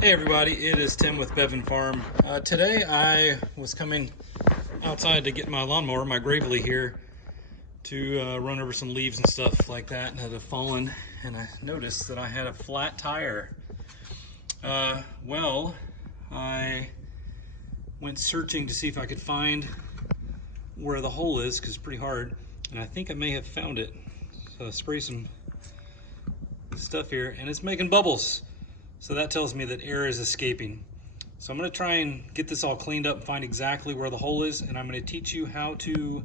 Hey everybody, it is Tim with Bevan Farm. Today I was coming outside to get my lawnmower, my Gravely here, to run over some leaves and stuff like that that have fallen, and I noticed that I had a flat tire. Well, I went searching to see if I could find where the hole is, because it's pretty hard, and I think I may have found it. So I spray some stuff here, and it's making bubbles. So that tells me that air is escaping. So I'm gonna try and get this all cleaned up and find exactly where the hole is, and I'm gonna teach you how to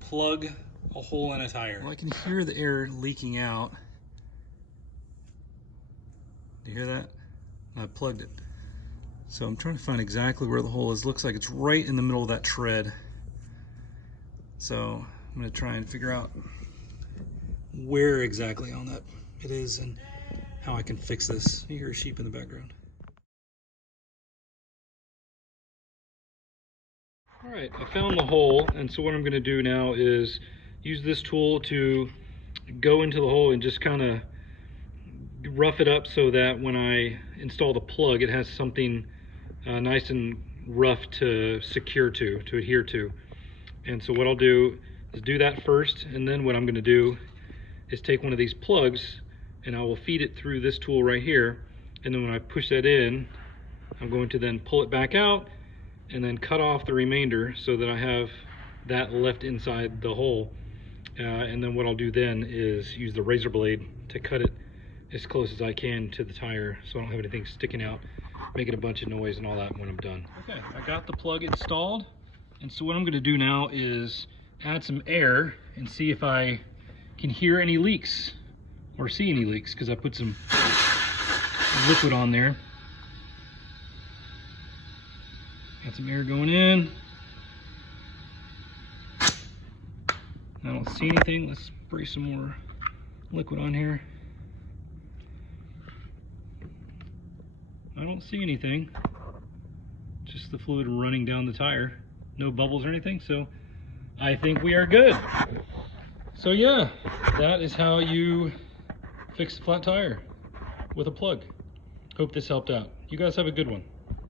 plug a hole in a tire. Well, I can hear the air leaking out. Do you hear that? I plugged it. So I'm trying to find exactly where the hole is. Looks like it's right in the middle of that tread. So I'm gonna try and figure out where exactly on that it is and how I can fix this. You hear a sheep in the background. All right, I found the hole, and so what I'm gonna do now is use this tool to go into the hole and just kind of rough it up so that when I install the plug, it has something nice and rough to secure to adhere to. And so what I'll do is do that first, and then what I'm gonna do is take one of these plugs and I will feed it through this tool right here, and then when I push that in, I'm going to then pull it back out and then cut off the remainder so that I have that left inside the hole. And then what I'll do then is use the razor blade to cut it as close as I can to the tire so I don't have anything sticking out, making a bunch of noise and all that when I'm done. Okay, I got the plug installed, and so what I'm gonna do now is add some air and see if I can hear any leaks or see any leaks, because I put some liquid on there. Got some air going in. I don't see anything. Let's spray some more liquid on here. I don't see anything. Just the fluid running down the tire. No bubbles or anything, so I think we are good. So yeah, that is how you fix a flat tire with a plug. Hope this helped out. You guys have a good one.